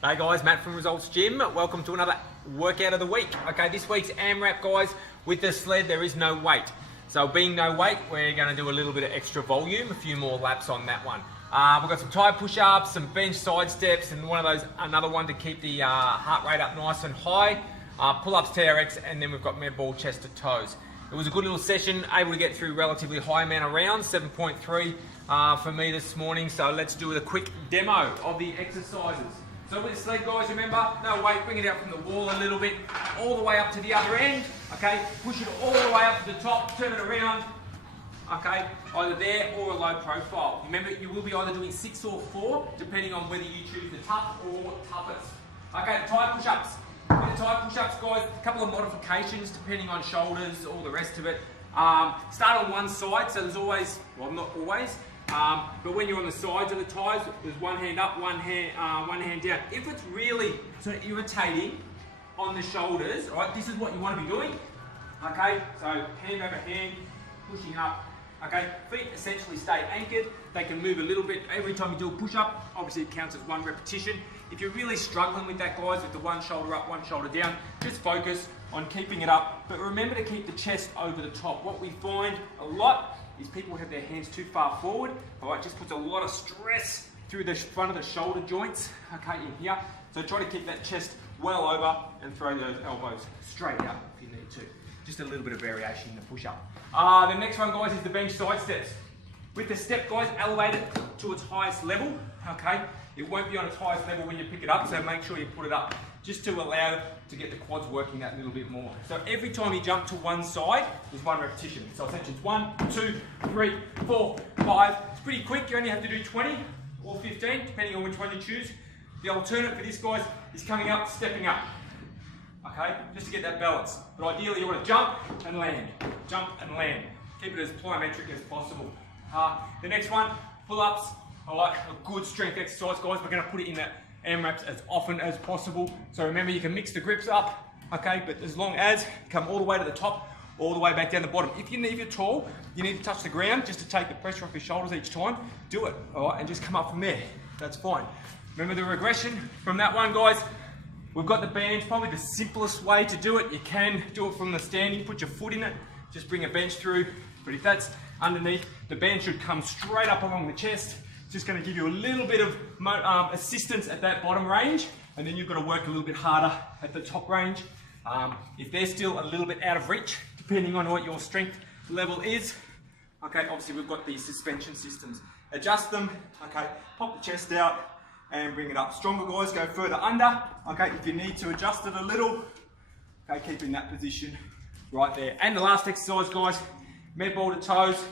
Hey guys, Matt from Resultz Gym. Welcome to another workout of the week. Okay, this week's AMRAP, guys, with the sled there is no weight. So being no weight, we're going to do a little bit of extra volume, a few more laps on that one. We've got some tie push-ups, some bench side steps, and another one to keep the heart rate up nice and high. Pull-ups, TRX, and then we've got med ball, chest to toes. It was a good little session, able to get through relatively high amount of rounds, 7.3 for me this morning. So let's do a quick demo of the exercises. So with the sled, guys, remember, no weight, bring it out from the wall a little bit, all the way up to the other end, okay? Push it all the way up to the top, turn it around, okay? Either there or a low profile. Remember, you will be either doing 6 or 4, depending on whether you choose the tough or toughest. Okay, the tie push-ups. With the tie push-ups, guys, a couple of modifications depending on shoulders, all the rest of it. Start on one side, so there's always, well, not always, but when you're on the sides of the ties, there's one hand up, one hand down. If it's really sort of irritating on the shoulders, right, this is what you want to be doing. Okay, so hand over hand, pushing up. Okay, feet essentially stay anchored. They can move a little bit every time you do a push-up. Obviously, it counts as one repetition. If you're really struggling with that, guys, with the one shoulder up, one shoulder down, just focus on keeping it up. But remember to keep the chest over the top. What we find a lot is people have their hands too far forward. All right, just puts a lot of stress through the front of the shoulder joints, okay, in here. So try to keep that chest well over and throw those elbows straight out if you need to. Just a little bit of variation in the push-up. The next one, guys, is the bench side steps. With the step, guys, elevate it to its highest level, okay? It won't be on its highest level when you pick it up, so make sure you put it up just to allow to get the quads working that little bit more. So every time you jump to one side, there's one repetition. So essentially it's 1, 2, 3, 4, 5. It's pretty quick. You only have to do 20 or 15, depending on which one you choose. The alternate for this, guys, is coming up, stepping up. Okay, just to get that balance. But ideally you want to jump and land. Jump and land. Keep it as plyometric as possible. The next one, pull-ups. I like a good strength exercise, guys. We're going to put it in the AMRAPs as often as possible. So remember, you can mix the grips up, okay? But as long as you come all the way to the top, all the way back down the bottom. If you're tall, you need to touch the ground just to take the pressure off your shoulders each time. Do it, all right? And just come up from there. That's fine. Remember the regression from that one, guys? We've got the bench, probably the simplest way to do it. You can do it from the standing, put your foot in it, just bring a bench through. But if that's underneath, the bench should come straight up along the chest. It's just going to give you a little bit of assistance at that bottom range, and then you've got to work a little bit harder at the top range. If they're still a little bit out of reach, depending on what your strength level is, okay, obviously we've got these suspension systems. Adjust them, okay, pop the chest out and bring it up. Stronger guys go further under, okay, if you need to adjust it a little, okay, keep in that position right there. And the last exercise, guys, med ball to toes.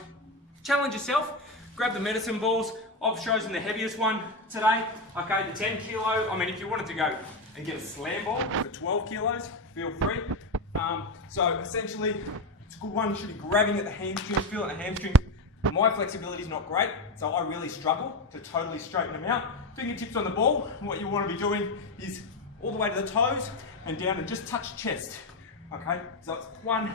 Challenge yourself, grab the medicine balls. I've chosen the heaviest one today, okay, the 10 kilo. I mean, if you wanted to go and get a slam ball for 12 kilos, feel free. So essentially, it's a good one. You should be grabbing at the hamstring, feeling the hamstring. My flexibility is not great, so I really struggle to totally straighten them out. Fingertips on the ball. What you want to be doing is all the way to the toes and down and just touch chest, okay? So it's 1,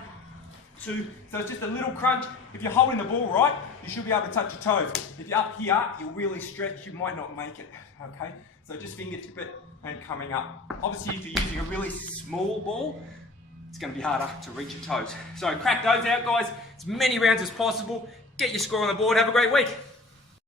2, so it's just a little crunch. If you're holding the ball right, you should be able to touch your toes. If you're up here, you'll really stretch, you might not make it, okay? So just fingertip it and coming up. Obviously, if you're using a really small ball, it's gonna be harder to reach your toes. So crack those out, guys, as many rounds as possible. Get your score on the board, have a great week.